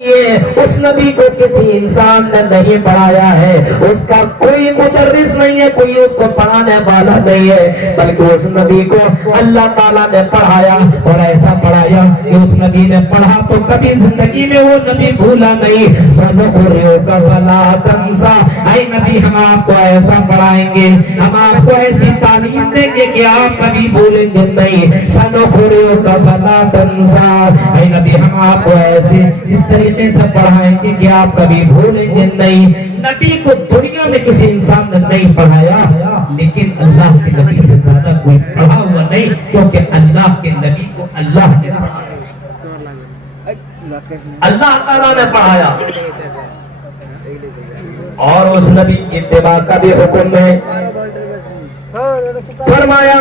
یہ اس نبی کو کسی انسان نے نہیں پڑھایا ہے، اس کا کوئی مدرس نہیں ہے، کوئی اس کو پڑھانے والا نہیں ہے، بلکہ اس نبی کو اللہ تعالیٰ نے پڑھایا اور ایسا پڑھایا کہ اس نبی نے پڑھا تو کبھی زندگی میں وہ نبی بھولا نہیں۔ سنقرئک فلا تنسیٰ، اے نبی ہم آپ کو ایسا پڑھائیں گے، ہم آپ کو ایسی تعلیم دیں گے کہ آپ کبھی بھولیں گے نہیں۔ سنقرئک فلا تنسیٰ، اے نبی ہم آپ کو ایسے اس طریقے سے پڑھائیں گے کہ آپ کبھی بھولیں گے نہیں۔ نبی کو دنیا میں کسی انسان نے نہیں پڑھایا، لیکن اللہ کے نبی سے زیادہ کوئی پڑھا ہوا نہیں، کیونکہ اللہ کے نبی کو اللہ نے پڑھایا، اللہ تعالیٰ نے پڑھایا۔ اور اس نبی کی اتباع کا بھی حکم ہے، فرمایا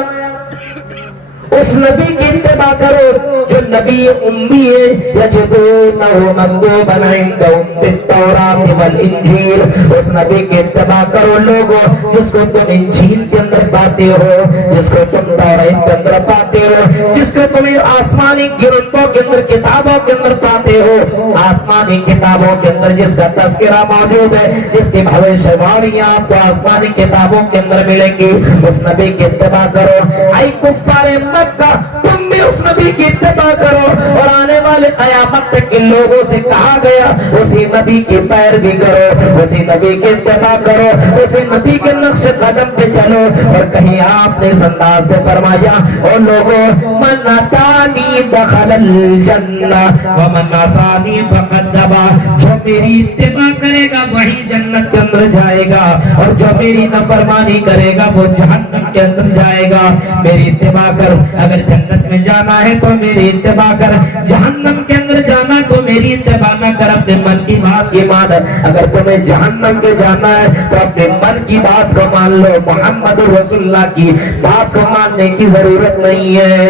اس نبی کی اتباع کرو جو نبی امی ہے، یجدونہ مکتوبا عندہم فی التوراۃ والانجیل، اس نبی کی اتباع کرو لوگوں جس کو تم انجیل کے اندر پاتے ہو، جس کو تم تورات کے اندر پاتے ہو، جس کو تم آسمانی گرنتوں کے اندر کتابوں کے اندر پاتے ہو، آسمانی کتابوں کے اندر جس کا تذکرہ موجود ہے، جس کی بھوشیواریاں آپ کو آسمانی کتابوں کے اندر ملیں گی، اس نبی کی اتباع کرو۔ اے کفار مکہ، تم بھی اس نبی کی اتباع کرو، اور آنے والے قیامت تک کے لوگوں سے کہا گیا اسی نبی کی پیروی کرو، اسی نبی کی اتباع کرو، اسی نبی کے نقش قدم پہ چلو۔ اور کہیں آپ نے اس انداز سے فرمایا اور لوگوں من اتانی دخل الجنہ ومن عصانی فقد ابا، جو میری اتباع کرے گا وہی جنت کے اندر جائے گا، اور جو میری نافرمانی کرے گا وہ جہنم کے اندر جائے گا۔ میری اتباع کر، اگر جنت میں جانا ہے تو میری اتباع کر، جہنم کے اندر جانا تو میری اتباع نہ کر، اپنے من کی بات کی مان۔ اگر تمہیں جہنم کے جانا ہے تو اپنے من کی بات کو مان لو، محمد رسول اللہ کی بات کو ماننے کی ضرورت نہیں ہے۔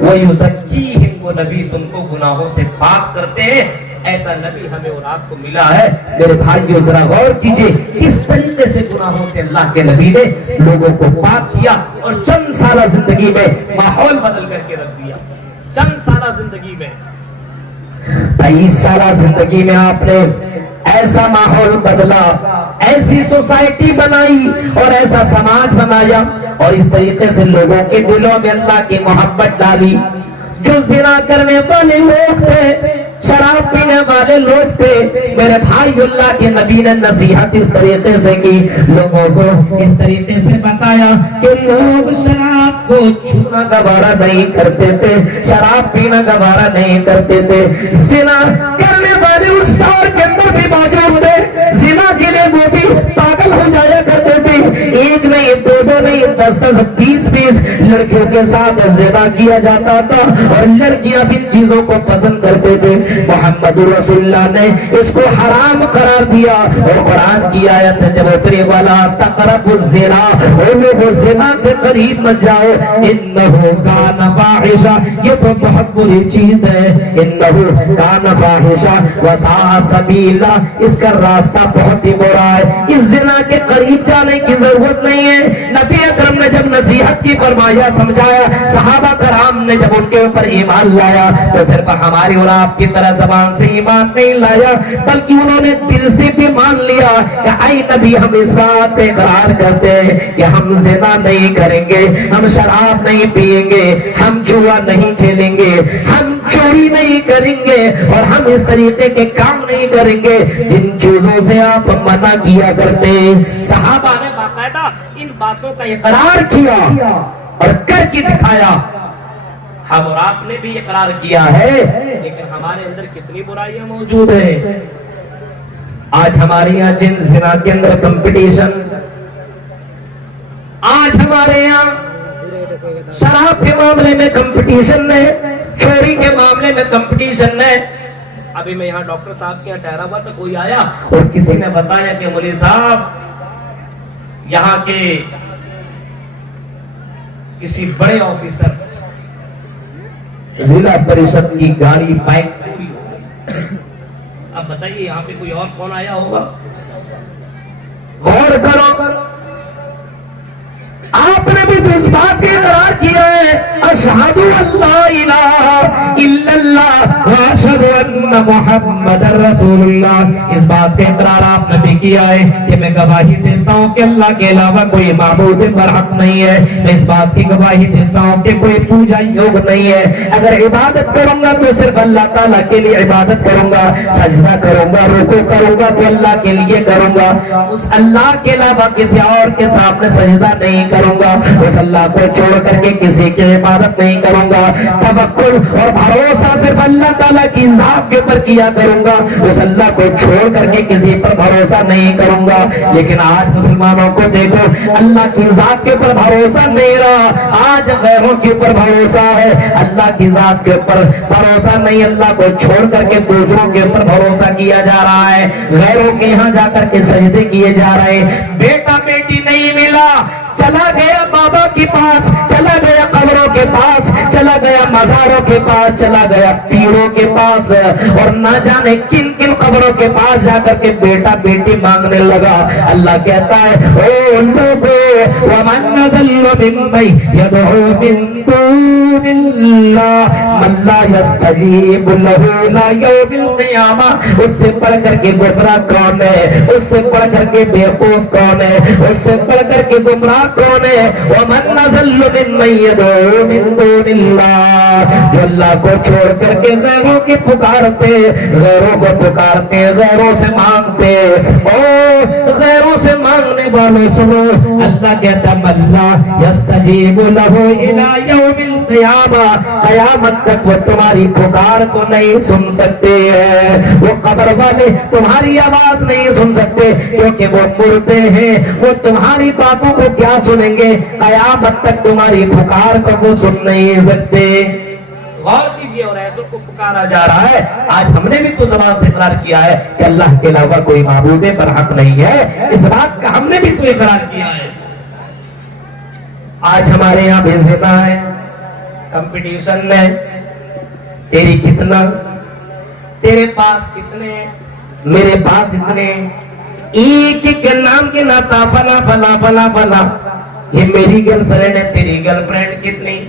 وَيُزَكِّيهِمْ، وہ نبی تم کو گناہوں سے پاک کرتے ہیں، ایسا نبی ہمیں اور آپ کو ملا ہے۔ میرے بھائیو ذرا غور کیجئے کس طریقے سے گناہوں سے اللہ کے نبی نے لوگوں کو پاک کیا، اور چند سالہ زندگی میں ماحول بدل کر کے رکھ دیا۔ چند سالہ زندگی میں، 23 سالہ زندگی میں آپ نے ایسا ماحول بدلا، ایسی سوسائٹی بنائی اور ایسا سماج بنایا، اور اس طریقے سے لوگوں کے دلوں میں اللہ کی محبت ڈالی۔ جو زنا کرنے والے لوگ تھے، شراب پینے والے لوگ تھے، میرے بھائی اللہ کے نبی نے نصیحت اس طریقے سے کی، لوگوں کو اس طریقے سے بتایا کہ لوگ شراب کو چھونا گوارا نہیں کرتے تھے، شراب پینا گوارا نہیں کرتے تھے، زنا کرنے والے اس دور کے اندر بھی موجود تھے، زنا کے لیے وہ بھی پاگل ہو جایا کرتے تھے، ایک نہیں دو نہیں 10 20 لڑکیوں کے ساتھ زنا کیا جاتا تھا، اور لڑکیاں بھی چیزوں کو پسند کرتے تھے۔ محمد رسول اللہ نے اس کو حرام قرار دیا، اور قرآن کی آیت جب اتری وَلَا تَقْرَبُوا الزِّنَا، وہ زنا کے قریب مت جاؤ، اِنَّهُ كَانَ فَاحِشًا، یہ تو بہت بری چیز ہے، اِنَّهُ كَانَ فَاحِشًا وَسَاءَ سَبِيلًا، اس کا راستہ بہت ہی برا ہے، اس زنا کے قریب جانے کی ضرورت نہیں ہے۔ نبی اکرم نے جب نصیحت کی، فرمایا، سمجھایا، صحابہ کرام نے جب ان کے اوپر ایمان لایا تو صرف ہماری اور آپ کی طرح زبان سے ایمان نہیں لایا، بلکہ انہوں نے دل سے بھی مان لیا کہ اے نبی ہم اس بات پہ اقرار کرتے ہیں کہ ہم زنا نہیں کریں گے، ہم شراب نہیں پیئیں گے، ہم جوا نہیں کھیلیں گے، ہم چوری نہیں کریں گے، اور ہم اس طریقے کے کام نہیں کریں گے جن چیزوں سے آپ منع کیا کرتے ہیں۔ صحابہ نے باقاعدہ ان باتوں کا اقرار کیا اور کر کے دکھایا۔ ہم اور آپ نے بھی اقرار کیا ہے، لیکن ہمارے اندر کتنی برائیاں موجود ہیں۔ آج ہمارے یہاں جن زنا کے اندر کمپٹیشن، آج ہمارے یہاں شراب کے معاملے میں کمپٹیشن ہے، چوری کے معاملے میں کمپٹیشن ہے۔ ابھی میں یہاں ڈاکٹر صاحب کے یہاں ٹھہرا ہوا تو کوئی آیا اور کسی نے بتایا کہ مولوی صاحب یہاں کے کسی بڑے آفیسر ضلع پریشد کی گاڑی بائک چوری ہو گئی۔ اب بتائیے یہاں پہ کوئی اور کون آیا ہوگا؟ غور کرو، آپ نے بھی اس بات کا اقرار کیا ہے اشہد ان لا الہ الا اللہ و اشہد ان محمد رسول اللہ. اس بات کا اقرار آپ نے بھی کیا ہے کہ میں گواہی دیتا ہوں کہ اللہ کے علاوہ کوئی معبود برحق نہیں ہے. میں اس بات کی گواہی دیتا ہوں کہ کوئی پوجا یوگ نہیں ہے. اگر عبادت کروں گا تو صرف اللہ تعالیٰ کے لیے عبادت کروں گا, سجدہ کروں گا, رکوع کروں گا تو اللہ کے لیے کروں گا. اس اللہ کے علاوہ کسی اور کے سامنے سجدہ نہیں کروں گا. اس اللہ کو چھوڑ کر کے کسی کی عبادت نہیں کروں گا. توکل اور بھروسہ صرف اللہ تعالیٰ کی ذات کے اوپر کیا کروں گا. اس اللہ کو چھوڑ کر کے کسی پر بھروسہ نہیں کروں گا. لیکن آج مسلمانوں کو دیکھو, اللہ کی ذات کے اوپر بھروسہ نہیں رہا, آج غیروں کے اوپر بھروسہ ہے. اللہ کی ذات کے اوپر بھروسہ نہیں, اللہ کو چھوڑ کر کے دوسروں کے اوپر بھروسہ کیا جا رہا ہے. غیروں کے یہاں جا کر کے سجدے کیے جا رہے ہیں. بیٹا بیٹی نہیں ملا, چلا گیا بابا کے پاس, چلا گیا قبروں کے پاس, چلا گیا مزاروں کے پاس, چلا گیا پیروں کے پاس, اور نہ جانے کن کن قبروں کے پاس جا کر کے بیٹا بیٹی مانگنے لگا. اللہ کہتا ہے او لوگو ومن نزل ممن يدعو من دون اللہ من لا يستجیب له الى یوم القیامہ. اس سے پڑھ کر کے گمراہ کون ہے, اس سے پڑھ کر کے بیوقوف کون ہے, اس سے پڑھ کر کے گمراہ کون ہے؟ ومن نزل ممن يدعو من دون اللہ, جو اللہ کو چھوڑ کر کے غیروں کی پکارتے, غیروں کو پکارتے, غیروں سے مانگتے. او غیروں سے مانگنے والوں سنو, اللہ کہتا من لا يستجیب له الى یوم القیامہ, قیامت تک وہ تمہاری پکار کو نہیں سن سکتے ہیں. وہ قبر والے تمہاری آواز نہیں سن سکتے کیونکہ وہ مردے ہیں. وہ تمہاری باتوں کو کیا سنیں گے, قیامت تک تمہاری پکار کو وہ سن نہیں سکتے. غور کیجئے, اور ایسوں کو پکارا جا رہا ہے. آج ہم نے بھی تو زبان سے اقرار کیا ہے کہ اللہ کے علاوہ کوئی معبود برحق نہیں ہے. اس بات کا ہم نے بھی تو اقرار کیا ہے. آج ہمارے یہاں بھی زنا ہے, کمپٹیشن میں تیری کتنا, تیرے پاس کتنے, میرے پاس اتنے, ایک ایک نام کے ناتا فلا فلا فلا فلا, یہ میری گرل فرینڈ ہے, تیری گرل فرینڈ کتنی.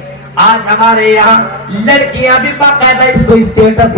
آج ہمارے یہاں لڑکیاں بھی باقاعدہ اس کو اسٹیٹس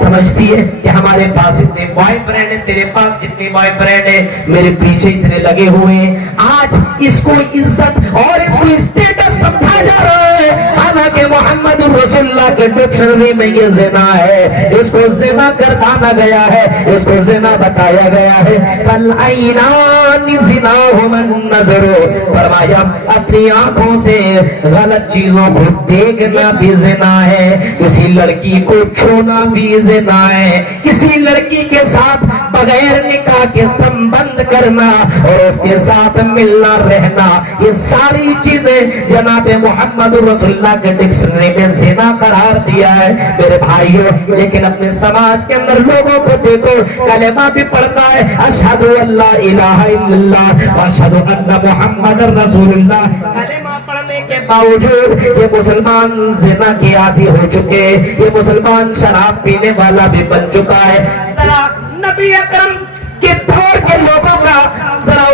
سمجھتی ہے کہ ہمارے پاس اتنے بوائے فرینڈ ہے, تیرے پاس کتنے بوائے فرینڈ ہے, میرے پیچھے اتنے لگے ہوئے ہیں. آج اس کو عزت اور اس کو اسٹیٹس سمجھا جا رہا ہے, حالانکہ محمد رسول اللہ کے ڈکشنری میں یہ زنا ہے. اس کو زنا گردانا گیا ہے, اس کو زنا بتایا گیا ہے. فالعینان زناہما النظر, فرمایا اپنی آنکھوں سے غلط چیزوں کو دیکھنا بھی زنا ہے, کسی لڑکی کو چھونا بھی زنا ہے, کسی لڑکی کے ساتھ بغیر نکاح کے سمبند کرنا اور اس کے ساتھ ملنا رہنا, یہ ساری چیزیں جناب محمد رسول اللہ کے ڈکشنری میں زنا قرار دیا ہے. میرے بھائیوں, لیکن اپنے سماج کے اندر لوگوں کو دیکھو, کلمہ بھی پڑھتا ہے اشہد ان لا الہ الا اللہ واشہد ان محمد رسول اللہ, کلمہ پڑھنے کے باوجود یہ مسلمان زنا کی عادی ہو چکے, یہ مسلمان شراب پینے والا بھی بن چکا ہے. ذرا نبی اکرم کے دور کے لوگوں کا ذرا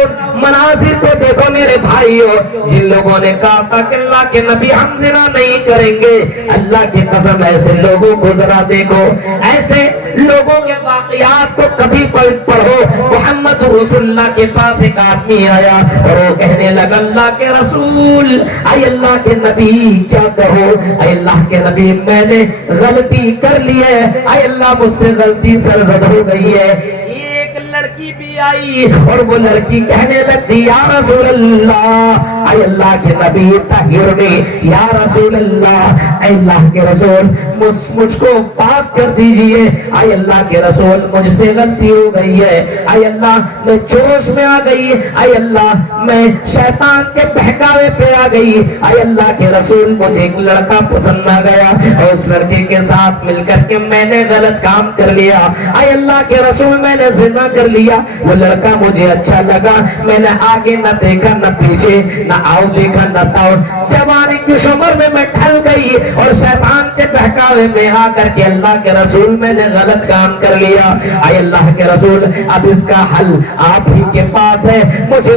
مناظر کو دیکھو میرے بھائیوں, جن لوگوں نے کہا تھا کہ اللہ کے نبی ہم زنا نہیں کریں گے, اللہ کی قسم ایسے لوگوں کو ذرا دیکھو, ایسے لوگوں کے واقعات کو کبھی پڑھو. محمد رسول اللہ کے پاس ایک آدمی آیا اور وہ کہنے لگا اللہ کے رسول, اے اللہ کے نبی کیا کہو, اے اللہ کے نبی میں نے غلطی کر لی ہے, اے اللہ مجھ سے غلطی سرزد ہو گئی ہے. ایک لڑکی بھی آئی اور وہ لڑکی کہنے لگتی یا رسول اللہ, اے اللہ کے نبی طہرنی, یا رسول اللہ, اے اللہ کے رسول مجھ کو پاک کر دیجئے, اے اللہ کے رسول مجھ سے غلطی ہو گئی ہے, اے اللہ میں جوش میں آ گئی, اے اللہ میں شیطان کے بہکاوے پہ آ گئی, اے اللہ کے رسول مجھے ایک لڑکا پسند آ گیا اور اس لڑکے کے ساتھ مل کر کے میں نے غلط کام کر لیا, اے اللہ کے رسول میں نے زنا کر لیا, وہ لڑکا مجھے اچھا لگا, میں نے آگے نہ دیکھا نہ پیچھے, نہ آؤ دیکھا نہ تاؤ, جوانی کی عمر میں ڈھل گئی اور شیطان کے بہکاوے میں آ کر کے اللہ کے رسول میں نے غلط کام کر لیا. اے اللہ کے رسول اب اس کا حل آپ ہی کے پاس ہے, مجھے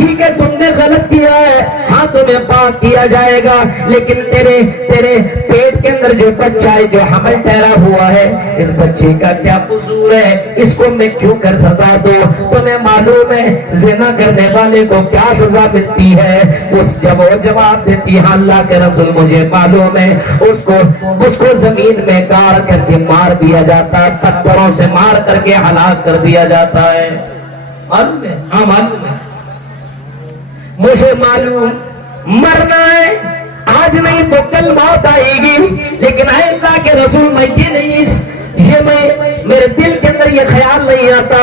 ٹھیک ہے تم نے غلط کیا ہے، ہاں تمہیں پاک کیا جائے گا، لیکن تیرے پیٹ کے اندر جو بچہ ہے، جو حمل ٹھہرا ہوا ہے، اس بچے کا کیا قصور ہے، اس کو میں کیوں کر سزا دوں؟ تمہیں معلوم ہے زنا کرنے والے کو کیا سزا ملتی ہے؟ اس جب وہ جواب دیتی ہے اللہ کے رسول مجھے معلوم ہے، اس کو زمین میں گاڑ کر کے مار دیا جاتا ہے، پتھروں سے مار کر کے ہلاک کر دیا جاتا ہے۔ معلوم ہے؟ ہاں معلوم ہے، مجھے معلوم، مرنا ہے آج نہیں تو کل موت آئے گی، لیکن اے اللہ کے رسول میں میرے دل کے اندر یہ خیال نہیں آتا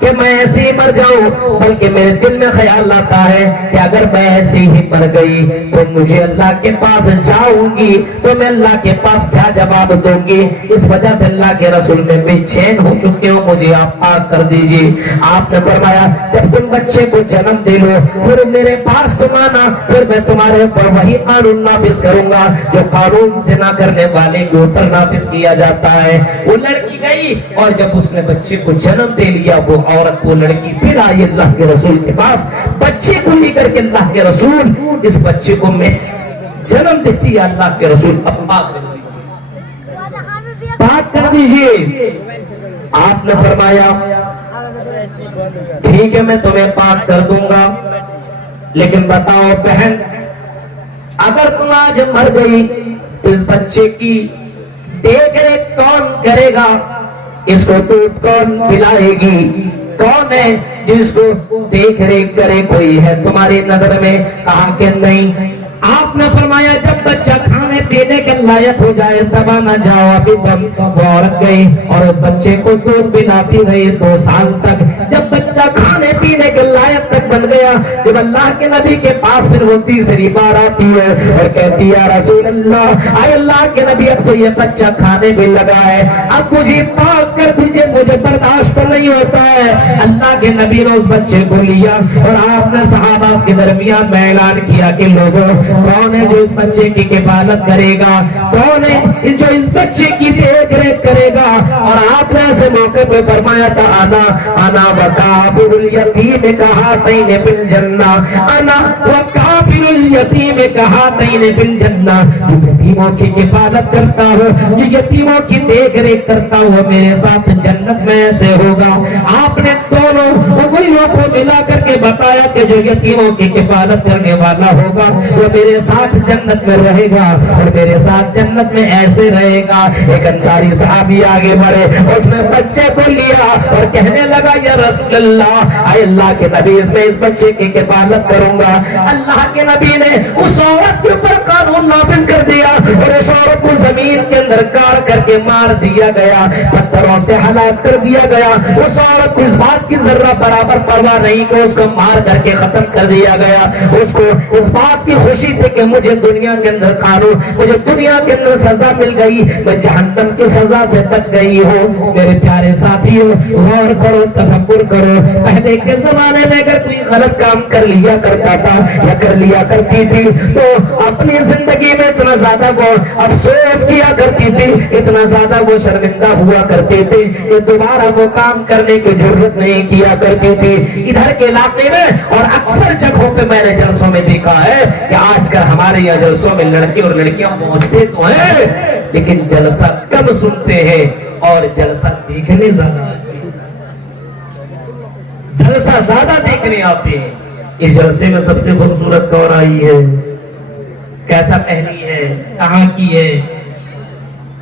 کہ میں ایسے ہی مر جاؤں، بلکہ میرے دل میں خیال آتا ہے کہ اگر میں ایسے ہی مر گئی تو مجھے اللہ کے پاس جاؤں گی تو میں اللہ کے پاس کیا جواب دوں گی؟ اس وجہ سے اللہ کے رسول میں بے چین ہو چکے ہو، مجھے آپ پاک کر دیجیے۔ آپ نے فرمایا جب تم بچے کو جنم دے لو پھر میرے پاس تم آنا، پھر میں تمہارے اوپر وہی قانون نافذ کروں گا جو قانون زنا کرنے والے کے اوپر نافذ کیا جاتا ہے۔ وہ لڑکی گئی اور جب اس نے بچے کو جنم دے لیا، وہ عورت وہ لڑکی پھر آئی اللہ کے رسول کے پاس بچے کو لے کر کے، اللہ کے رسول اس بچے کو میں جنم دیتی ہے، اللہ کے رسول اب پاک کر دیجیے۔ آپ نے فرمایا ٹھیک ہے میں تمہیں پاک کر دوں گا، لیکن بتاؤ بہن اگر تم آج مر گئی اس بچے کی دیکھ ریکھ کون کرے گا؟ اس کو دودھ کون پلائے گی؟ کون ہے جس کو دیکھ ریکھ کرے؟ کوئی ہے تمہاری نظر میں؟ کہا کہ نہیں۔ آپ نے فرمایا جب بچہ کھانے پینے کے لائق ہو جائے تب نہ جاؤ، ابھی وہ عورت گئی اور اس بچے کو دودھ پلاتی رہی 2 سال تک۔ جب بچہ کھانے پینے کے لائق تک بن گیا، جب اللہ کے نبی کے پاس پھر وہ تیسری بار آتی ہے اور کہتی ہے رسول اللہ، اے اللہ کے نبی اب تو یہ بچہ کھانے بھی لگا ہے، اب مجھے پاک کر دیجئے، مجھے برداشت نہیں ہوتا ہے۔ اللہ کے نبی نے اس بچے کو لیا اور آپ نے صحابہ کے درمیان میں اعلان کیا کہ لوگوں کون ہے جو اس بچے کی کفالت کرے گا؟ کون ہے جو اس بچے کی دیکھ ریکھ کرے گا؟ اور آپ نے ایسے موقع پہ فرمایا تھا انا وکافل الیتیم کہاتین فی الجنہ، انا وکافل الیتیم کہاتین فی الجنہ، جو یتیموں کی کفالت کرتا ہو، جو یتیموں کی دیکھ ریکھ کرتا ہو میرے ساتھ جنت میں ایسے ہوگا۔ آپ نے دونوں انگلیوں کو ملا کر کے بتایا کہ جو یتیموں کی کفالت کرنے والا ہوگا وہ میرے ساتھ جنت میں رہے گا اور میرے ساتھ جنت میں ایسے رہے گا۔ ایک انصاری صحابی آگے بڑھے، اس نے بچے کو لیا اور کہنے لگا یا رسول اللہ، اے اللہ کے نبی میں اس بچے کی کفالت کروں گا۔ اللہ کے نبی نے اس عورت کے اوپر قانون نافذ کر دیا اور اس عورت کو زمین کے اندر گاڑ کر کے مار دیا گیا، پتھروں سے ہلاک کر دیا گیا۔ اس عورت کو اس بات کی ذرہ برابر پرواہ نہیں کہ اس کو مار کر کے ختم کر دیا گیا، اس کو اس بات کی خوشی تھی کہ مجھے دنیا کے اندر قانون، مجھے دنیا کے اندر سزا مل گئی، میں جہنم کی سزا سے بچ گئی ہوں۔ میرے پیارے ساتھیوں غور کرو، تصور کرو، پہلے کے زمانے میں اگر کوئی غلط کام کر لیا کرتا تھا یا کر لیا کرتی تھی تو اپنی زندگی میں اتنا زیادہ وہ افسوس کیا کرتی تھی، اتنا زیادہ وہ شرمندہ ہوا کرتے تھے کہ دوبارہ وہ کام کرنے کی ضرورت نہیں کیا کرتی تھی۔ ادھر کے علاقے میں اور اکثر جگہوں پہ میں نے جلسوں میں دیکھا ہے کہ آج کل ہمارے یہاں جلسوں میں لڑکے اور لڑکیاں پہنچتے تو ہیں لیکن جلسہ کم سنتے ہیں اور جلسہ دیکھنے زیادہ آتے ہیں، جلسہ زیادہ دیکھنے آتے ہیں۔ اس جلسے میں سب سے خوبصورت کون آئی ہے، کیسا پہنی ہے، کہاں کی ہے،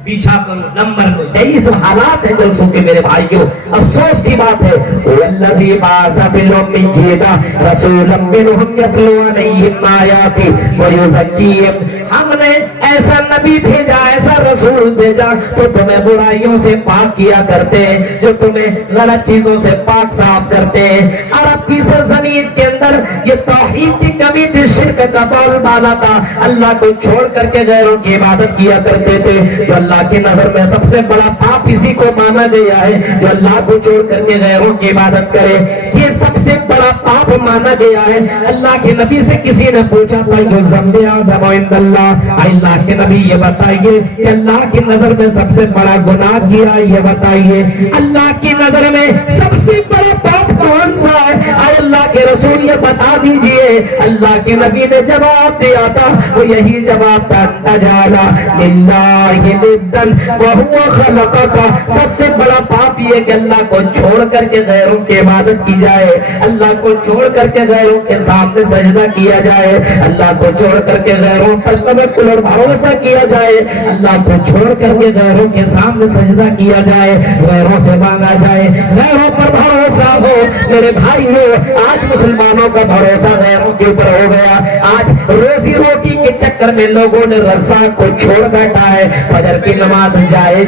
پیچھا کرو، نمبر لو۔ یہی سب حالات ہیں جلسوں کے میرے بھائیوں، افسوس کی بات ہے۔ وَالَّذِي بَعَثَ فِي الْأُمِّيِّينَ رَسُولًا مِّنْهُمْ يَتْلُو عَلَيْهِمْ آيَاتِهِ وَيُزَكِّيهِمْ، ہم نے ایسا نبی بھیجا، ایسا رسول بھیجا تو تمہیں برائیوں سے پاک کیا کرتے ہیں، جو تمہیں غلط چیزوں سے پاک صاف کرتے ہیں۔ عرب کی سرزمین کے اندر یہ توحید کی کمی تھی، شرک کا بول بالا تھا، اللہ کو چھوڑ کر کے غیروں کی عبادت کیا کرتے تھے۔ جو اللہ کی نظر میں سب سے بڑا پاپ اسی کو مانا گیا ہے جو اللہ کو چھوڑ کر کے غیروں کی عبادت کرے، یہ سب سے بڑا پاپ مانا گیا ہے۔ اللہ کے نبی سے کسی نے پوچھا تھا جو ذنب اعظم عند اللہ اللہ کے نبی یہ بتائیے کہ اللہ کی نظر میں سب سے بڑا گناہ کیا یہ بتائیے، اللہ کی نظر میں سب سے بڑا پاپ کون سا ہے؟ اے اللہ کے رسول یہ بتا دیجئے۔ اللہ کے نبی نے جواب دیا تھا، وہ یہی جواب تھا، تجالا للہ ندا وہو خلقک۔ سب سے بڑا پاپ یہ کہ اللہ کو چھوڑ کر کے غیروں کی عبادت کی جائے، اللہ کو چھوڑ کر کے غیروں کے سامنے سجدہ کیا جائے، اللہ کو چھوڑ کر کے غیروں پر توکل اور بھروسہ کیا جائے، اللہ کو چھوڑ کر کے غیروں کے سامنے سجدہ کیا جائے، غیروں سے مانگا جائے، غیروں پر بھروسہ ہو۔ میرے بھائیو، آج مسلمانوں کا بھروسہ غیروں کے اوپر ہو گیا۔ آج روزی روٹی کے چکر میں لوگوں نے رزاق کو چھوڑ بیٹھا ہے۔ فجر کی نماز جائے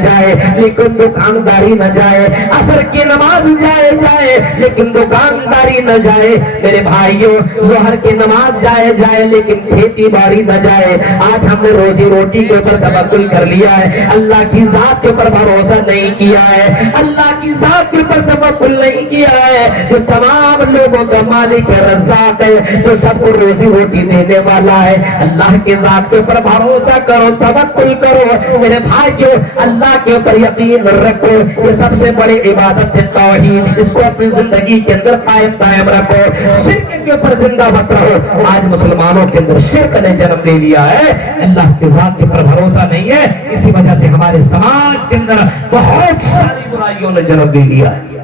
لیکن دکانداری نہ جائے، عصر کی نماز جائے لیکن دکانداری نہ جائے۔ میرے بھائیو، ظہر کی نماز جائے لیکن کھیتی باڑی نہ جائے۔ آج ہم نے روزی روٹی کے اوپر توکل کر لیا ہے، اللہ کی ذات کے اوپر بھروسہ نہیں کیا ہے، اللہ کی ذات کے اوپر توکل نہیں کیا ہے، جو تمام لوگوں کا مالک ہے، رزاق ہے، جو سب کو روزی روٹی دینے والا ہے۔ اللہ کی ذات کے اوپر بھروسہ کرو، توکل کرو۔ میرے بھائیو، اللہ کے اوپر یقین رکھو، یہ سب سے بڑی عبادت ہے توحید، اس کو اپنی زندگی کے اندر قائم رکھو، شرک کے اوپر زندہ مت رہو۔ آج مسلمانوں کے اندر شرک نے جنم لے لیا ہے، اللہ کے ذات کے اوپر بھروسہ نہیں ہے، اسی وجہ سے ہمارے سماج کے اندر بہت ساری برائیوں نے جنم لے لیا ہے،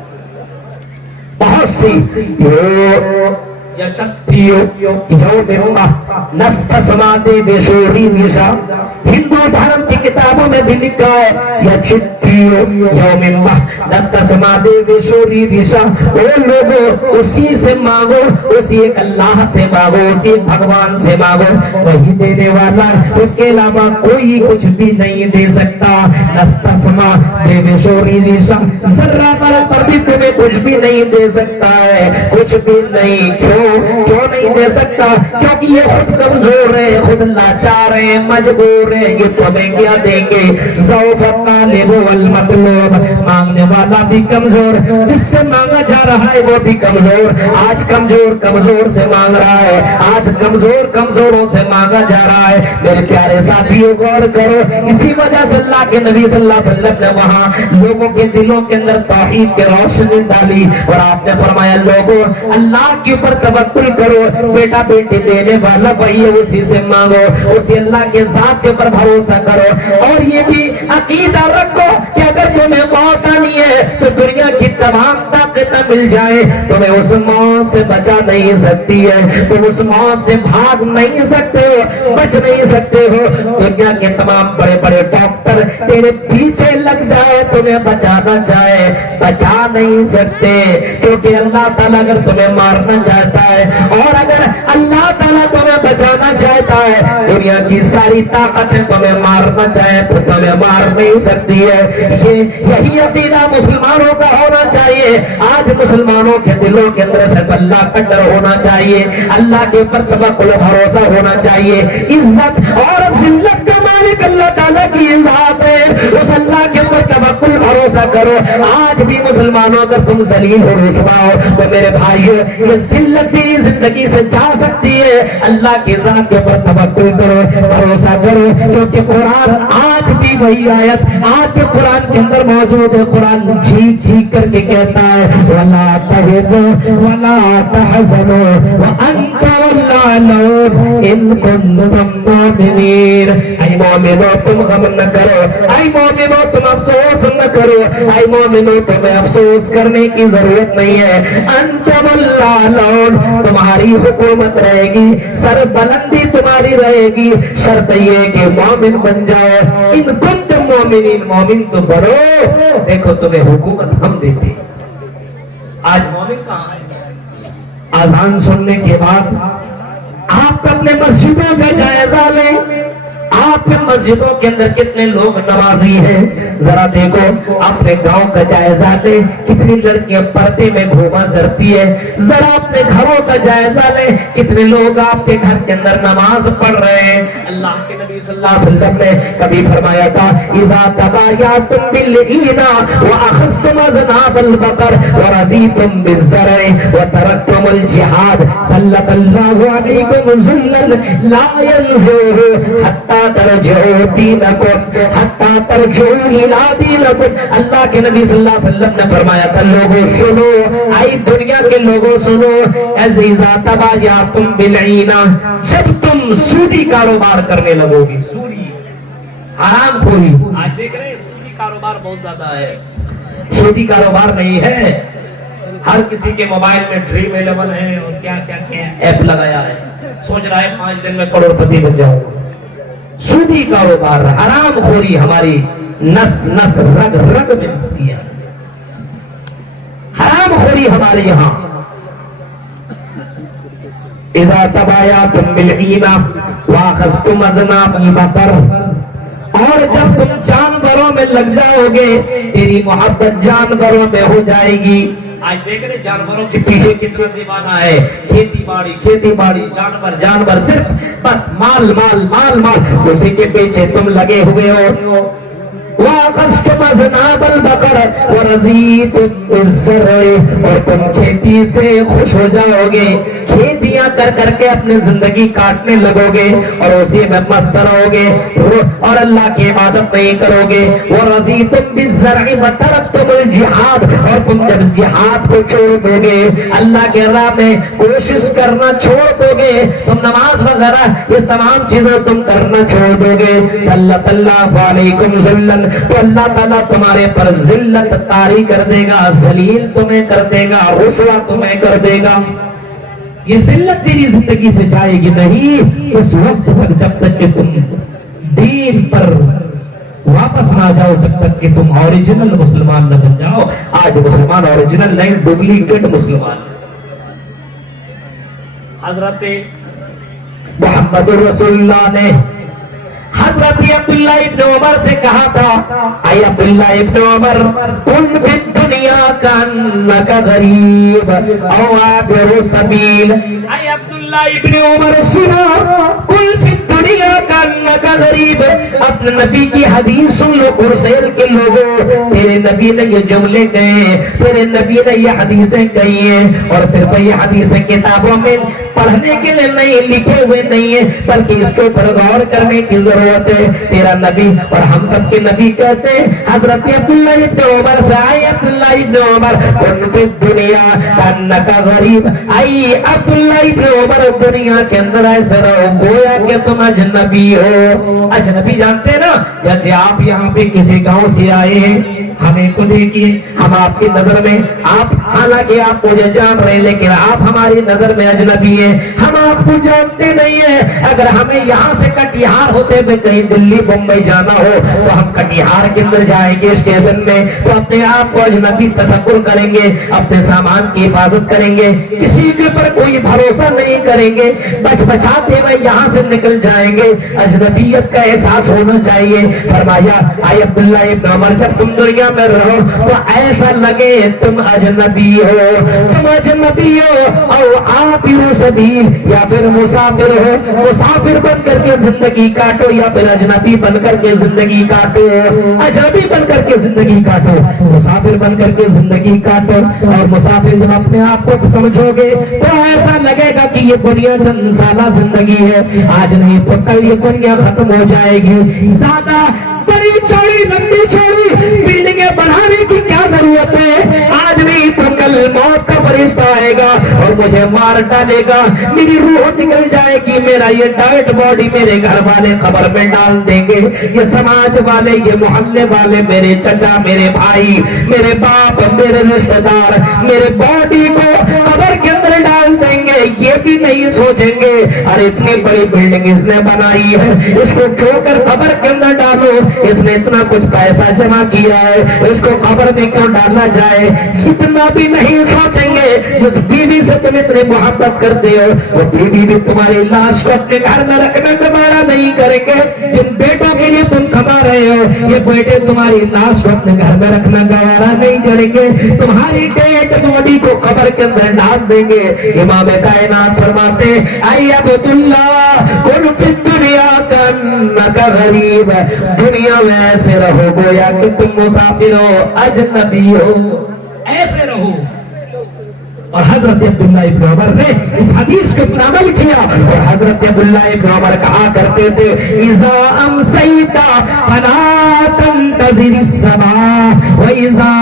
بہت سی ہندو دھرم کی کتابوں میں بھی لکھا ہے اسی سے مانگو، اسی ایک اللہ سے مانگو، اسی ایک بھگوان سے مانگو، وہی دینے والا، اس کے علاوہ کوئی کچھ بھی نہیں دے سکتا۔ نستسما دیویشوری دیشا، ذرہ برابر پر بھی تمہیں کچھ بھی نہیں دے سکتا ہے، کچھ بھی نہیں۔ کیوں نہیں دے سکتا؟ کیونکہ یہ خود کمزور ہے، خود لاچار ہے، مجبور ہے، یہ تمہیں کیا دیں گے؟ ذوق الطالب والمطلوب، مانگنے والا بھی کمزور، جس سے مانگا جا رہا ہے وہ بھی کمزور۔ آج کمزور سے مانگ رہا ہے، آج کمزوروں سے مانگا جا رہا ہے۔ میرے پیارے ساتھیوں، غور کرو، اسی وجہ سے اللہ کے نبی صلی اللہ علیہ وسلم نے وہاں لوگوں کے دلوں کے اندر توحید کی روشنی ڈالی اور آپ نے فرمایا، لوگوں اللہ کے اوپر توکل کرو، بیٹا بیٹی دینے والا وہی ہے، اسی سے مانگو، اسی اللہ کے ذات کے اوپر بھروسہ کرو۔ اور یہ بھی عقیدہ رکھو کہ اگر تمہیں موت آنی ہے تو دنیا کی تمام طاقتیں مل جائے، تمہیں اس موت سے بچا نہیں سکتی ہے، تم اس موت سے بھاگ نہیں سکتے ہو، بچ نہیں سکتے ہو۔ دنیا کے تمام بڑے بڑے ڈاکٹر تیرے پیچھے لگ جائے، تمہیں بچانا چاہے، بچا نہیں سکتے، کیونکہ اللہ تعالیٰ اگر تمہیں مارنا چاہتا ہے اور اگر اللہ تعالیٰ تمہیں بچانا چاہتا ہے، دنیا کی ساری طاقتیں تمہیں مارنا چاہے تو تمہیں مار نہیں سکتی ہے۔ یہی عقیدہ مسلمانوں کا ہونا چاہیے۔ آج مسلمانوں کے دلوں کے اندر صرف اللہ کا ڈر ہونا چاہیے، اللہ کے اوپر توکل و بھروسہ ہونا چاہیے۔ عزت اور ذلت کا مالک اللہ تعالیٰ کی ذات ہے، اس اللہ کے اوپر توکل بھروسہ کرو۔ آج بھی مسلمانوں اگر تم ذلیل ہو، رسوا ہو، تو میرے بھائیو، یہ ذلت بھی زندگی سے جا سکتی ہے۔ اللہ کی ذات کے اوپر توکل کرو، بھروسہ کرو، کیونکہ قرآن آج بھی وہی آیت آپ کے قرآن کے اندر موجود ہے۔ قرآن جھیک کر کے کہتا ہے، وَلَا تَهِنُوا وَلَا تَحْزَنُوا وَأَنتُمُ الْأَعْلَوْنَ إِن كُنتُم مُّؤْمِنِينَ۔ اے مومنو، تم غم نہ کرو، اے مومنو تم افسوس نہ کرو، اے مومنو تمہیں افسوس کرنے کی ضرورت نہیں ہے۔ انتم الأعلون، تمہاری حکومت رہے گی، سر بلندی تمہاری رہے گی، شرط یہ کہ مومن بن جاؤ۔ ان کنتم مومنین، مومن تو بڑھو، دیکھو تمہیں حکومت ہم دیتے۔ آج مومن کہاں ہے؟ اذان سننے کے بعد آپ اپنے مسجدوں کا جائزہ لیں، آپ کے مسجدوں کے اندر کتنے لوگ نمازی ہیں، ذرا دیکھو، اپنے گاؤں کا جائزہ لیں، کتنی لڑکیاں پردے میں گھوما کرتی ہے، ذرا اپنے گھروں کا جائزہ لیں، کتنے لوگ آپ کے گھر کے اندر نماز پڑھ رہے ہیں۔ اللہ کے نبی نبی صلی اللہ علیہ وسلم نے کبھی فرمایا تھا اذا تبایعتم بالعینا واخذتم اذناب البقر ورضیتم بالزرع وترکتم الجہاد سلط اللہ علیکم ذلا لا ينزعه حتی ترجعوا دینکم حتی ترجعوا الى دینکم. اللہ کے نبی صلی اللہ علیہ وسلم نے فرمایا تھا لوگوں سنو، آئی دنیا کے لوگوں سنو، اذا تبایعتم بالعینا جب تم سودی کاروبار کرنے لگو گے، سودی حرام خوری. آج دیکھ رہے ہیں سودی کاروبار بہت زیادہ ہے. سودی کاروبار نہیں ہے، ہر کسی کے موبائل میں ڈریم 11 ہے اور کیا کیا کیا ایپ لگایا ہے، سوچ رہا ہے 5 دن میں کروڑ پتی بن جاؤں گا. سودی کاروبار، حرام خوری ہماری نس نس رگ رگ میں بستی ہے. حرام خوری ہمارے یہاں. اذا تبایعتم بالعینا واخذتم اذناب البقر، اور جب تم جانوروں میں لگ جاؤ گے تیری محبت جانوروں میں ہو جائے گی. آج دیکھ رہے جانوروں کے پیچھے کتنا دیوانہ ہے. کھیتی باڑی جانور جانور صرف بس مال مال مال مال، اسی کے پیچھے تم لگے ہوئے ہو. وَأَخَذْتُمْ أَذْنَابَ الْبَقَرِ وَرَضِيتُمْ بِالزَّرْعِ، اور تم کھیتی سے خوش ہو جاؤ گے، کھیتیاں کر کر کے اپنی زندگی کاٹنے لگو گے اور اسی میں مست رہو گے اور اللہ کی عبادت نہیں کرو گے. وَرَضِيتُمْ بِالزَّرْعِ وَتَرَكْتُمُ الْجِهَادَ، اور تم جب جہاد کو چھوڑ دو گے، اللہ کے راہ میں کوشش کرنا چھوڑ دو گے، تم نماز وغیرہ یہ تمام چیزیں تم کرنا چھوڑ دو گے، صلی اللہ علیکم ذلًا، تو اللہ تعالیٰ تمہارے پر ذلت طاری کر دے گا، ذلیل تمہیں کر دے گا، رسوا تمہیں کر دے گا. یہ ذلت تیری زندگی سے جائے گی نہیں اس وقت تک جب تک کہ تم دین پر واپس نہ جاؤ، جب تک کہ تم اوریجنل مسلمان نہ بن جاؤ. آج مسلمان اوریجنل نہیں، ڈپلیکیٹ مسلمان. حضرت محمد رسول اللہ نے حضرت عبداللہ ابن عمر سے کہا تھا اے عبداللہ ابن عمر کن فی الدنیا کانک غریب او عابر سبیل. اے عبداللہ ابن عمر سنا، کن فی الدنیا کانک غریب. اپنے نبی کی حدیث سن لو، قرسیل کے لوگوں، تیرے نبی نے یہ جملے کہے، تیرے نبی نے یہ حدیثیں کہی ہیں، اور صرف یہ حدیثیں کتابوں میں پڑھنے کے لیے نہیں، لکھے ہوئے نہیں ہیں، بلکہ اس کے اوپر غور کرنے کی ضرورت ہے. تیرا نبی اور ہم سب کے نبی کہتے ہیں حضرت عبداللہ ابن عمر سے، آئے عبداللہ ابن عمر کن فی الدنیا کانک غریب. آئی عبداللہ ابن عمر دنیا کے اندر ایسے رہو گویا کہ تم اجنبی ہو. اجنبی جانتے ہیں نا، جیسے آپ یہاں پہ کسی گاؤں سے آئے ہیں، ہمیں کو دیکھیے، ہم آپ کی نظر میں، آپ حالانکہ آپ مجھے جان رہے ہیں لیکن آپ ہماری نظر میں اجنبی ہیں، ہم آپ کو جانتے نہیں ہیں. اگر ہمیں یہاں سے کٹیہار ہوتے ہوئے کہیں دلی بمبئی جانا ہو تو ہم کٹیہار کے اندر جائیں گے اسٹیشن میں تو اپنے آپ کو اجنبی تصور کریں گے، اپنے سامان کی حفاظت کریں گے، کسی کے پر کوئی بھروسہ نہیں کریں گے، بچ بچاتے ہوئے یہاں سے نکل جائیں گے. اجنبیت کا احساس ہونا چاہیے. فرمایا اے عبداللہ ابن عمر جب تم دنیا میں رہو تو ایسا لگے تم اجنبی ہو، تم اجنبی ہو او عابر سبیل، یا پھر مسافر ہو، مسافر بن کر کے زندگی کاٹو یا پھر اجنبی بن کر کے زندگی کاٹو. اجنبی بن کر کے زندگی کاٹو، مسافر بن کر کے زندگی کاٹو. اور مسافر جب اپنے آپ کو سمجھو گے تو ایسا لگے گا کہ یہ دنیا چند سالہ زندگی ہے، آج نہیں تو کل یہ دنیا ختم ہو جائے گی. زیادہ بڑی چوڑی لمبی چوڑی بلڈنگیں بنانے کی کیا ضرورت ہے؟ آج نہیں تو کل موت کا فرشتہ آئے گا اور مجھے مار ڈالے گا، میری روح نکل جائے گی، میرا یہ ڈیڈ باڈی میرے گھر والے قبر میں ڈال دیں گے، یہ سماج والے، یہ محلے والے، میرے چچا، میرے بھائی، میرے باپ، میرے رشتہ دار میرے باڈی کو قبر کے اندر ڈال دیں گے. یہ بھی نہیں سوچیں گے ارے اتنی بڑی بلڈنگ اس نے بنائی ہے، اس کو کیوں کر قبر کے اندر ڈالو، اس نے اتنا کچھ پیسہ جمع کیا ہے، اس کو قبر میں کیوں ڈالا جائے. اتنا بھی نہیں سوچیں گے. جس بیوی سے تم اتنی محبت کرتے ہو وہ بیوی بھی تمہاری لاش کو اپنے گھر میں رکھنا گوارا نہیں کریں گے. جن بیٹوں کے لیے تم کما رہے ہو یہ بیٹے تمہاری لاش کو اپنے گھر میں رکھنا گوارا نہیں کریں گے، تمہاری ڈیڈ باڈی کو قبر کے اندر ڈال دیں گے. امام کائنات فرماتے اے عبداللہ کن فی الدنیا کانک غریب، دنیا میں ایسے رہو گویا کہ تم مسافر ہو، اجنبی ہو، ایسے رہو۔ اور حضرت عبداللہ ابن عمر نے اس حدیث کے پر عمل کیا، اور حضرت عبداللہ ابن عمر کہا کرتے تھے اذا امسیت فلا تنتظر الصباح واذا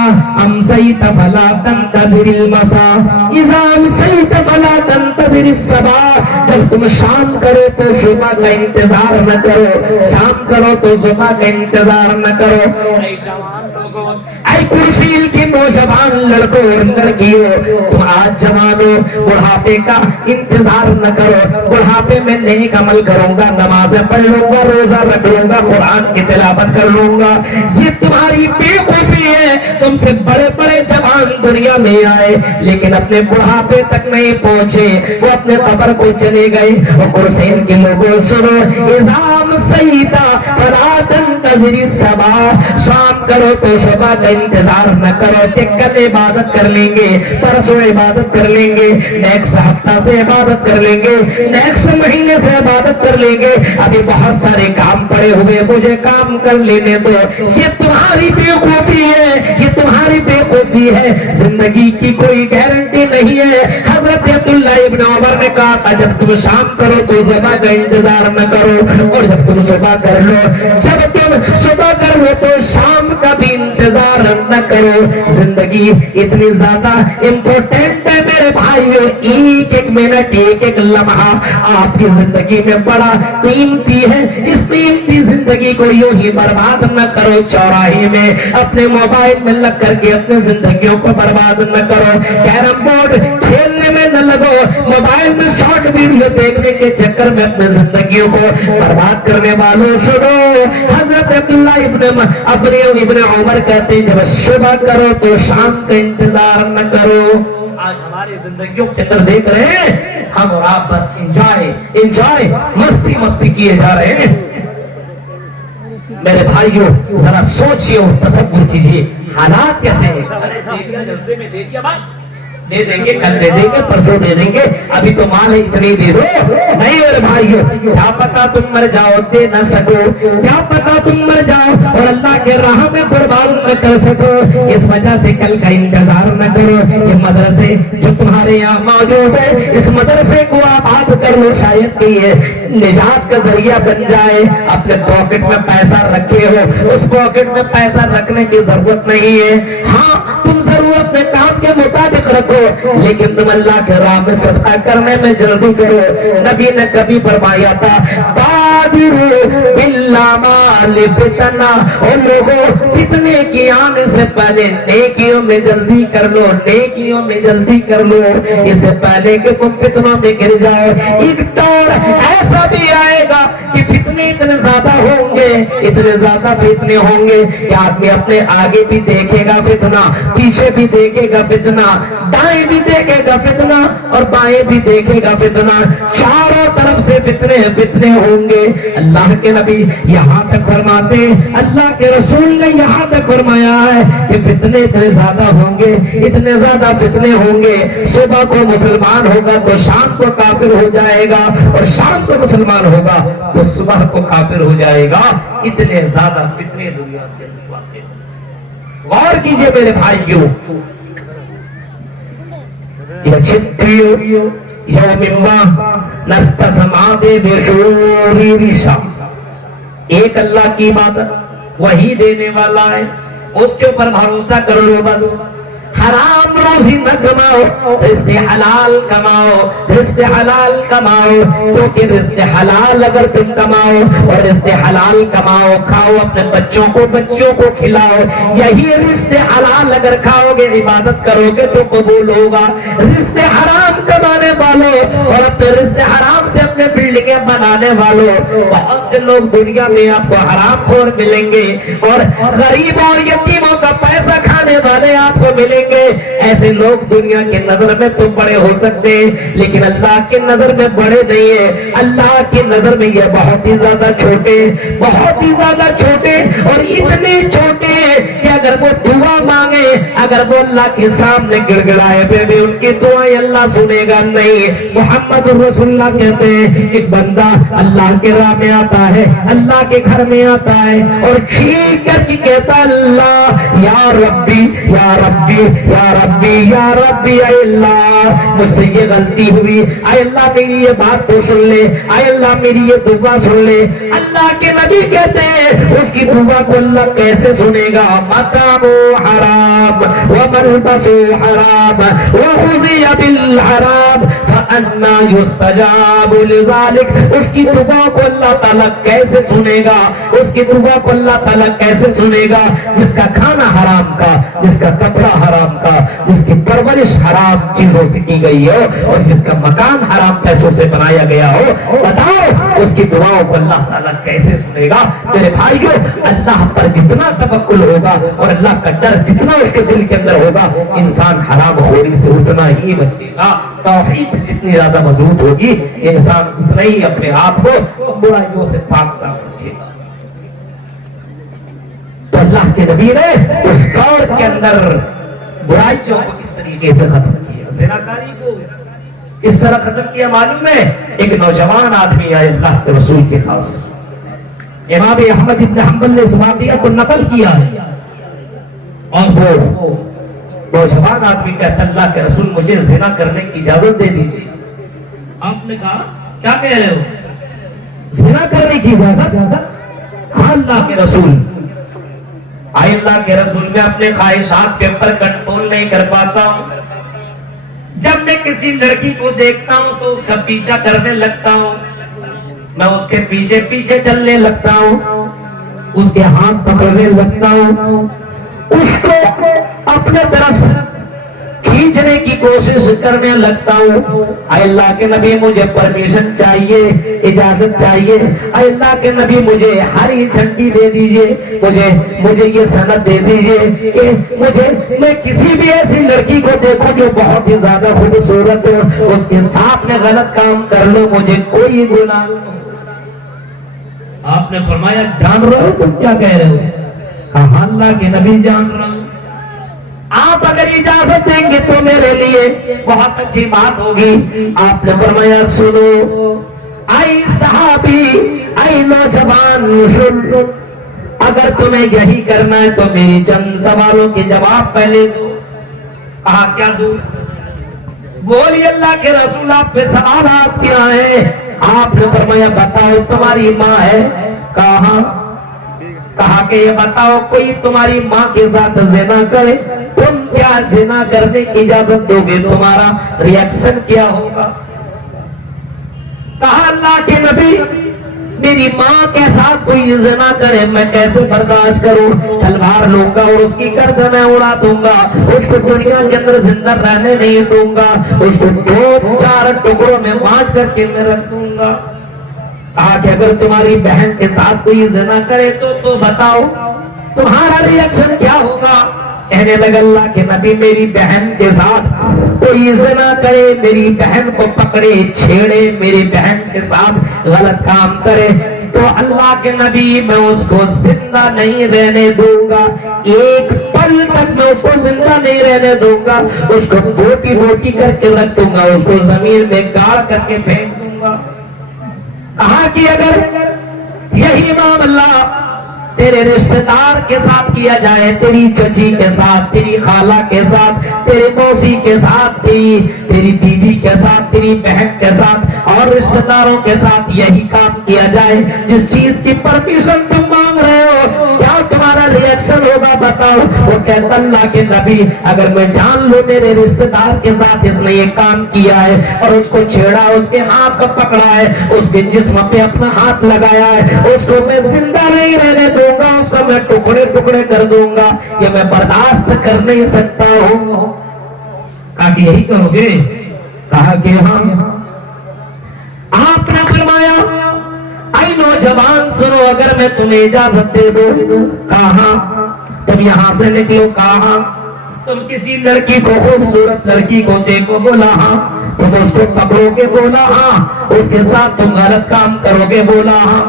امسیت فلا تنتظر المساء، اذا امسیت فلا تنتظر الصباح، جب تم شام کرو تو صبح کا انتظار نہ کرو، شام کرو تو صبح کا انتظار نہ کرو۔ اے جوان لوگوں، اے کرسیل کی نوجوان لڑکوں اور لڑکیوں، تم آج جوان ہو، بڑھاپے کا انتظار نہ کرو، بڑھاپے میں نیک عمل کروں گا، نمازیں پڑھ لوں گا، روزہ رکھ لوں گا، قرآن کی تلاوت کر لوں گا، یہ تمہاری بے وقوفی ہے۔ تم سے بڑے بڑے جوان دنیا میں آئے لیکن اپنے بڑھاپے تک نہیں پہنچے، وہ اپنے قبر کو چلے گئے۔ اور قرسین کے لوگوں سنو، اذا امسیت فلا تنتظر الصباح، شام کرو تو صبح کا انتظار نہ کرو کہ کل عبادت کر لیں گے، پرسوں عبادت کر لیں گے، نیکسٹ ہفتہ سے عبادت کر لیں گے، نیکسٹ مہینے سے عبادت کر لیں گے، ابھی بہت سارے کام پڑے ہوئے، مجھے کام کر لینے دو۔ یہ تمہاری بے وقوفی ہے، یہ تمہاری بے وقوفی ہے، زندگی کی کوئی گارنٹی نہیں ہے۔ حضرت عبداللہ ابن عمر نے کہا تھا جب تم شام کرو تو صبح کا انتظار نہ کرو، اور جب تم صبح کر لو، جب تم صبح کر لو تو شام کا بھی انتظار نہ کرو۔ زندگی اتنی زیادہ امپورٹنٹ ہے میرے بھائیو، ایک ایک منٹ، ایک ایک لمحہ آپ کی زندگی میں بڑا قیمتی ہے۔ اس قیمتی زندگی کو یوں ہی برباد نہ کرو، چوراہے میں اپنے موبائل میں لگ کر کے اپنے زندگیوں کو برباد نہ کرو، کیرم بورڈ کھیلنے میں نہ لگو، موبائل میں شارٹ ویڈیو دیکھنے کے چکر میں اپنے زندگیوں کو برباد کرنے والوں سنو، حضرت عبداللہ ابن عمر کہتے ہیں جب صبح کرو تو شام کا انتظار نہ کرو۔ آج ہماری زندگیوں کے اندر دیکھ رہے ہیں ہم اور آپ بس انجوائے مستی کیے جا رہے ہیں۔ میرے بھائیوں ذرا سوچئے اور تصور کیجئے حالات کیسے ہیں۔ جلسے میں دے دیا، بس دے دیں گے، کل دے دیں گے، پرسوں دے دیں گے، ابھی تو مال ہے اتنے دے دو۔ نہیں میرے بھائیوں، کیا پتا تم مر جاؤ دے نہ سکو، کیا پتا تم مر جاؤ اور اللہ کے راہ میں قربان نہ کر سکو، اس وجہ سے کل کا انتظار نہ کرو۔ یہ مدرسے جو تمہارے یہاں موجود ہے، اس مدرسے کو آباد کر لو، شاید کہ یہ نجات کا ذریعہ بن جائے۔ اپنے پاکٹ میں پیسہ رکھے ہو، اس پاکٹ میں پیسہ رکھنے کی ضرورت نہیں ہے، ہاں تم ضرور اپنے کام کے مطابق رکھو، لیکن تم اللہ کے راہ میں صدقہ کرنے میں جلدی کرو۔ نبی نے کبھی فرمایا تھا بادروا بالاعمال فتنہ، اور لوگوں فتنے کی آنے سے پہلے نیکیوں میں جلدی کر لو، نیکیوں میں جلدی کر لو، اس سے پہلے کہ تم فتنوں میں گر جاؤ۔ ایک دور ایسا بھی آئے گا کہ فتنے اتنے زیادہ ہوں گے، اتنے زیادہ فتنے ہوں گے کہ آدمی اپنے آگے بھی دیکھے گا فتنہ، پیچھے بھی دیکھے گا فتنہ، دائیں بھی دیکھے گا فتنہ اور بائیں بھی دیکھے گا فتنہ، چاروں طرف سے فتنے ہوں گے۔ اللہ کے نبی یہاں تک فرماتے، اللہ کے رسول نے یہاں تک فرمایا ہے کہ فتنے اتنے زیادہ ہوں گے، اتنے زیادہ فتنے ہوں گے، صبح کو مسلمان ہوگا تو شام کو کافر ہو جائے گا، اور شام کو مسلمان ہوگا تو صبح کو کافر ہو جائے گا۔ اتنے زیادہ فتنے دنیا کے اندر واقع ہیں۔ غور کیجئے میرے بھائیوں، ایک اللہ کی عبادت وہی دینے والا ہے، اس کے اوپر بھروسہ کر لو بس۔ حرام روزی نہ کماؤ، رزق حلال کماؤ، رزق حلال کماؤ، کیونکہ رزق حلال اگر تم کماؤ اور رزق حلال کماؤ، کھاؤ، اپنے بچوں کو کھلاؤ، یہی رزق حلال اگر کھاؤ گے، عبادت کرو گے تو قبول ہوگا۔ رزق حرام کمانے والوں اور اپنے رزق حرام سے اپنے بلڈنگیں بنانے والوں، بہت سے لوگ دنیا میں آپ کو حرام خور ملیں گے، اور غریبوں اور یتیموں کا پیسہ کھانے والے آپ کو ملیں گے۔ ایسے لوگ دنیا کی نظر میں تو بڑے ہو سکتے ہیں لیکن اللہ کی نظر میں بڑے نہیں ہیں۔ اللہ کی نظر میں یہ بہت ہی زیادہ چھوٹے، بہت ہی زیادہ چھوٹے، اور اتنے چھوٹے کہ اگر وہ دعا مانگے، اگر وہ اللہ کے سامنے گڑ گڑائے پھر بھی ان کی دعائیں اللہ سنے سنے گا نہیں۔ محمد رسول اللہ کہتے ہیں ایک بندہ اللہ کے راہ میں آتا ہے، اللہ کے گھر میں آتا ہے اور چیخ کر کے کہتا اللہ یا ربی یا ربی یا ربی یا ربی، اے اللہ مجھ سے یہ غلطی ہوئی، اے اللہ میری یہ بات تو سن لے، اے اللہ میری یہ دعا سن لے۔ اللہ کے نبی کہتے ہیں اس کی دعا کو اللہ کیسے سنے گا؟ مطعمہ حرام وملبسہ حرام وغذی بالحرام فأنا یستجاب لذلک۔ اس کی دعا کو اللہ تعالیٰ کیسے سنے گا؟ اس کی دعا کو اللہ تعالیٰ کیسے سنے گا؟ جس کا کھانا حرام کا، جس کا کپڑا حرام کا، جس کی پرورش حرام چیزوں سے کی گئی ہو اور جس کا مکان حرام پیسوں سے بنایا گیا ہو، بتاؤ اس کی دعاؤں کو اللہ تعالیٰ کیسے سنے گا؟ میرے بھائیو، اللہ پر جتنا توکل ہوگا اور اللہ کا ڈر جتنا اس کے دل کے اندر ہوگا، انسان حرام خوری سے اتنا ہی بچے گا۔ توحید جتنی زیادہ مضبوط ہوگی، انسان اتنا ہی اپنے آپ کو برائیوں سے پاک صاف رکھے گا۔ تو اللہ کے نبی نے اس دور کے اندر برائیوں کو اس طریقے سے ختم کیا، زناکاری کو اس طرح ختم کیا۔ معلوم ہے ایک نوجوان آدمی آئے اللہ کے رسول کے پاس، امام احمد ابن حنبل نے اس واقعہ کو نقل کیا ہے، اور وہ نوجوان آدمی کہتا اللہ کے رسول مجھے زنا کرنے کی اجازت دے دیجیے۔ آپ نے کہا کیا کہہ رہے ہو؟ زنا کرنے کی اجازت؟ ہاں اللہ کے رسول، آئے اللہ کے رسول میں اپنے خواہشات کے اوپر کنٹرول نہیں کر پاتا ہوں، جب میں کسی لڑکی کو دیکھتا ہوں تو اس کا پیچھا کرنے لگتا ہوں، میں اس کے پیچھے پیچھے چلنے لگتا ہوں، اس کے ہاتھ پکڑنے لگتا ہوں، اس کو اپنے طرف کھینچنے کی کوشش کرنے لگتا ہوں۔ اے اللہ کے نبی مجھے پرمیشن چاہیے، اجازت چاہیے، اے اللہ کے نبی مجھے ہری جھنڈی دے دیجئے، مجھے یہ سند دے دیجئے کہ میں کسی بھی ایسی لڑکی کو دیکھوں جو بہت ہی زیادہ خوبصورت ہو، اس کے ساتھ میں غلط کام کر لوں، مجھے کوئی گناہ نہیں۔ آپ نے فرمایا جان رہے ہو تم کیا کہہ رہے ہو؟ کہا اللہ کے نبی جان رہا ہوں، آپ اگر اجازت دیں گے تو میرے لیے بہت اچھی بات ہوگی۔ آپ نے فرمایا سنو اے صحابی، اے نوجوان سن، اگر تمہیں یہی کرنا ہے تو میری چند سوالوں کے جواب پہلے دو۔ کہا کیا دوں؟ بولی اللہ کے رسول آپ پہ سوالات کیا ہیں؟ آپ نے فرمایا بتاؤ تمہاری ماں ہے؟ کہا کہ یہ بتاؤ کوئی تمہاری ماں کے ساتھ زنا کرے، تم کیا زنا کرنے کی اجازت دو گے؟ تمہارا ریاکشن کیا ہوگا؟ کہا اللہ کے نبی میری ماں کے ساتھ کوئی زنا کرے میں کیسے برداشت کروں؟ تلوار لوں گا اور اس کی گردن میں اڑا دوں گا، اس کو دنیا کے اندر زندہ رہنے نہیں دوں گا، اس کو 2-4 ٹکڑوں میں بانٹ کر کے میں رکھ دوں گا۔ کہا کہ اگر تمہاری بہن کے ساتھ کوئی زنا کرے تو بتاؤ تمہارا ریاکشن کیا ہوگا؟ کہنے لگا اللہ کے نبی میری بہن کے ساتھ کوئی زنا کرے، میری بہن کو پکڑے چھیڑے، میری بہن کے ساتھ غلط کام کرے تو اللہ کے نبی میں اس کو زندہ نہیں رہنے دوں گا، ایک پل تک میں اس کو زندہ نہیں رہنے دوں گا، اس کو بوٹی بوٹی کر کے رکھ دوں گا، اس کو زمین میں گاڑ کر کے پھینک دوں گا۔ کہا کہ اگر یہی معاملہ تیرے رشتہ دار کے ساتھ کیا جائے، تیری چچی کے ساتھ، تیری خالہ کے ساتھ، تیری موسی کے ساتھ، تیری بیوی کے ساتھ، تیری بہن کے ساتھ اور رشتہ داروں کے ساتھ یہی کام کیا جائے جس چیز کی پرمیشن تم مانگ رہے ہو، کیا تمہارا ریاکشن ہوگا بتاؤ؟ وہ کہتا اللہ کے نبی اگر میں جان لوں میرے رشتہ دار کے ساتھ اس نے یہ کام کیا ہے اور اس کو چھیڑا، اس کے ہاتھ کو پکڑا ہے، اس کے جسم پہ اپنا ہاتھ لگایا ہے، اس کو میں زندہ نہیں رہنے دوں گا، اس کو میں ٹکڑے ٹکڑے کر دوں گا، یہ میں برداشت کر نہیں سکتا ہوں۔ کہا کہ یہی کرو گے؟ کہا کہ ہاں۔ آپ نے فرمایا اے نوجوان سنو اگر میں تمہیں اجازت دے دوں، کہاں تم یہاں سے نکلو، کہاں تم کسی لڑکی کو، خوبصورت لڑکی کو دیکھو، بولا ہاں، تم اس کو پکڑو گے، بولا ہاں، اس کے ساتھ تم غلط کام کرو گے، بولا ہاں۔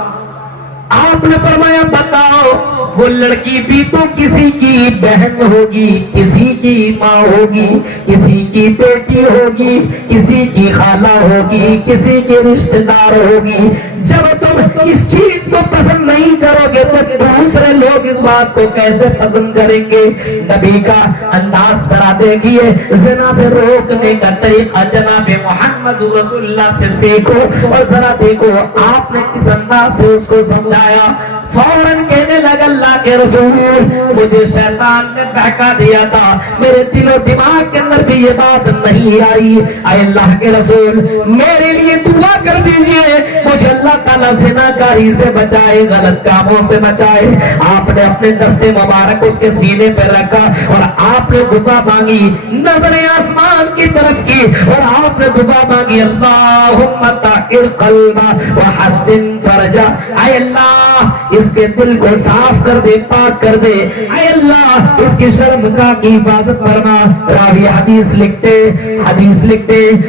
آپ نے فرمایا بتاؤ وہ لڑکی بھی تو کسی کی بہن ہوگی، کسی کی ماں ہوگی، کسی کی بیٹی ہوگی، کسی کی خالہ ہوگی، کسی کی رشتہ دار ہوگی۔ جب تم اس چیز کو پسند نہیں کرو گے تو دوسرے لوگ اس بات کو کیسے پسند کریں گے؟ نبی کا انداز ذرا دیکھیے، زنا سے روکنے کا طریقہ جناب محمد رسول اللہ سے سیکھو، اور ذرا دیکھو آپ نے کس انداز سے اس کو سمجھایا۔ فوراً کہنے لگا اللہ کے رسول مجھے شیطان نے بہکا دیا تھا، میرے دل و دماغ کے اندر بھی یہ بات نہیں آئی۔ اے اللہ کے رسول میرے لیے دعا کر دیجئے، مجھے اللہ تعالیٰ زنا کاری سے بچائے، غلط کاموں سے بچائے۔ آپ نے اپنے دست مبارک اس کے سینے پہ رکھا اور آپ نے دعا مانگی، نظریں آسمان کی طرف کی اور آپ نے دعا مانگی، اللہم طہر قلبہ وحسن فرجہ۔ اے اللہ اس کے دل کو صاف کر دے، پاک کر دے۔ اے اللہ اس کی شرمگاہ کی حفاظت فرما۔ راوی حدیث لکھتے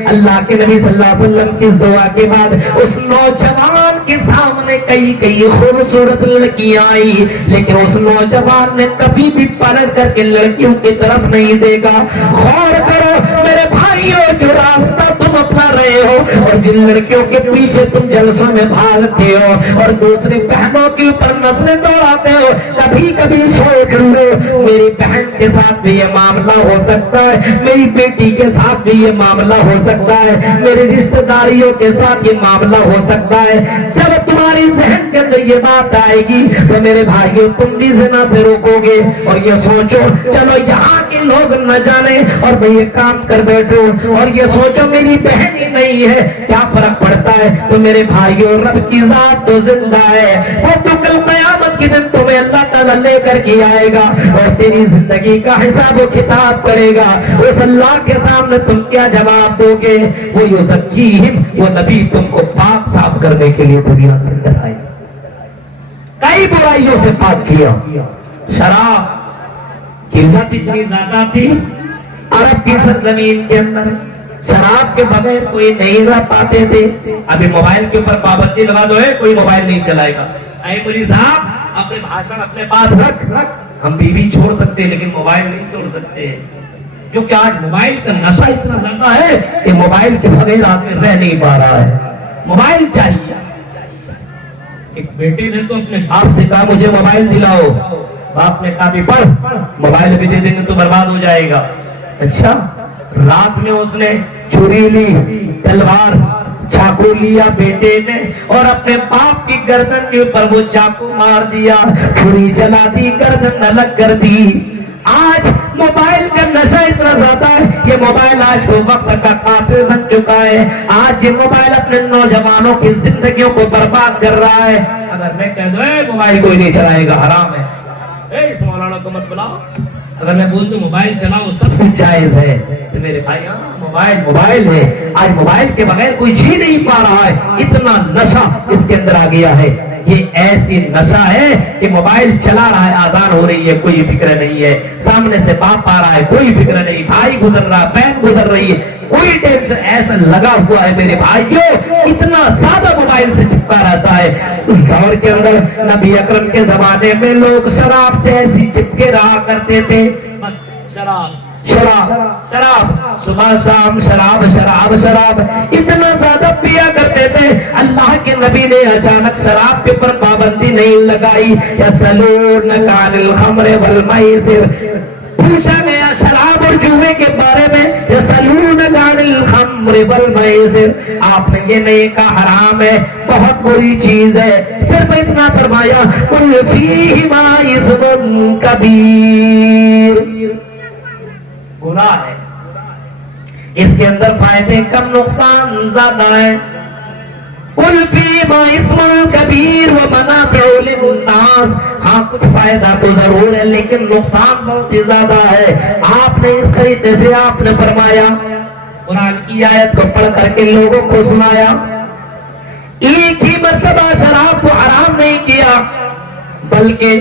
اللہ کے نبی صلی اللہ علیہ وسلم کی اس دعا کے بعد اس نوجوان کے سامنے کئی خوبصورت لڑکیاں آئی، لیکن اس نوجوان نے کبھی بھی پلٹ کر کے لڑکیوں کی طرف نہیں دیکھا۔ غور کرو میرے بھائیوں، جو راستہ تم اپنا رہے ہو اور جن لڑکیوں کے پیچھے تم جلسوں میں بھاگتے ہو اور دوسری بہنوں کے اوپر نظریں دوڑاتے ہو، کبھی کبھی سوچ لو میری بہن کے ساتھ بھی یہ معاملہ ہو سکتا ہے، میری بیٹی کے ساتھ بھی یہ معاملہ ہو سکتا ہے، میری رشتہ داریوں کے ساتھ یہ معاملہ ہو سکتا ہے۔ جب تمہاری ذہن کے اندر یہ بات آئے گی تو میرے بھائیوں تم بھی زنا سے روکو گے اور یہ سوچو چلو یہاں کے لوگ نہ جانے اور میں یہ کام کر بیٹھوں، اور یہ سوچو میری بہن ہی نہیں ہے کیا فرق پڑتا ہے؟ تو میرے بھائیوں رب کی ذات تو زندہ ہے، وہ تو کل قیامت کے دن تمہیں اللہ تعالیٰ لے کر کے آئے گا اور تیری زندگی کا حساب و کتاب کرے گا۔ اس اللہ کے سامنے تم کیا جواب دو گے؟ وہ یزکیہم، وہ نبی تم کو پاک صاف کرنے کے لیے دنیا کے اندر آئے، کئی برائیوں سے پاک کیا۔ شراب کی لت اتنی زیادہ تھی عرب کی سرزمین کے اندر، شراب کے بغیر کوئی نہیں رہ پاتے تھے۔ ابھی موبائل کے اوپر پابندی لگا دو ہے کوئی موبائل نہیں چلائے گا۔ اے مولوی صاحب اپنے بھاشن اپنے پاس رکھ، ہم بیوی چھوڑ سکتے لیکن موبائل نہیں چھوڑ سکتے، کیونکہ آج موبائل کا نشہ اتنا زیادہ ہے کہ موبائل کے بغیر آدمی رہ نہیں پا رہا ہے، موبائل چاہیے۔ ایک بیٹے نے تو اپنے باپ سے کہا مجھے موبائل دلاؤ، باپ نے کہا بھی پڑھ، موبائل بھی دے دیں گے تو برباد ہو جائے گا۔ اچھا، رات میں اس نے چھری لی، تلوار چاقو لیا بیٹے نے اور اپنے باپ کی گردن کے اوپر وہ چاقو مار دیا، چھری جلا دی، گردن الگ کر دی۔ آج موبائل کا نشہ اتنا زیادہ ہے کہ موبائل آج وہ وقت کا قاتل بن چکا ہے۔ آج یہ موبائل اپنے نوجوانوں کی زندگیوں کو برباد کر رہا ہے۔ اگر میں کہہ دوں موبائل کوئی نہیں چلائے گا حرام ہے، اس مولانا کو مت بلاؤ، اگر میں بول دوں موبائل چلاؤ سب کچھ جائز ہے، تو میرے بھائی موبائل ہے، آج موبائل کے بغیر کوئی جی نہیں پا رہا ہے، اتنا نشہ اس کے اندر آ گیا ہے۔ یہ ایسی نشہ ہے کہ موبائل چلا رہا ہے، آزان ہو رہی ہے، کوئی فکر نہیں ہے، سامنے سے باپ آ رہا ہے کوئی فکر نہیں، بھائی گزر رہا ہے، بہن گزر رہی ہے، کوئی ٹینشن، ایسا لگا ہوا ہے میرے بھائیوں، اتنا زیادہ موبائل سے چپکا رہتا ہے۔ اس دور کے اندر نبی اکرم کے زمانے میں لوگ شراب سے ایسی چپکے رہا کرتے تھے، بس شراب شراب شراب، صبح شام شراب شراب شراب، اتنا زیادہ پیا کرتے تھے۔ اللہ کے نبی نے اچانک شراب کے اوپر پابندی نہیں لگائی۔ یسألونک عن الخمر والمیسر، پوچھا گیا شراب اور جوئے کے بارے میں، یسألونک عن الخمر والمیسر، آپ نے یہ نہیں کہا حرام ہے، بہت بری چیز ہے، صرف اتنا فرمایا قل فیہما اثم کبیر، گناہ ہے، اس کے اندر فائدے کم نقصان زیادہ ہے۔ قل فیہما اثم کبیر ومنافع للناس، ہاں کچھ فائدہ تو ضرور ہے لیکن نقصان بہت ہی زیادہ ہے۔ آپ نے اس طریقے سے آپ نے فرمایا، قرآن کی آیت کو پڑھ کر کے لوگوں کو سنایا، ایک ہی مرتبہ شراب کو حرام نہیں کیا بلکہ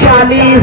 40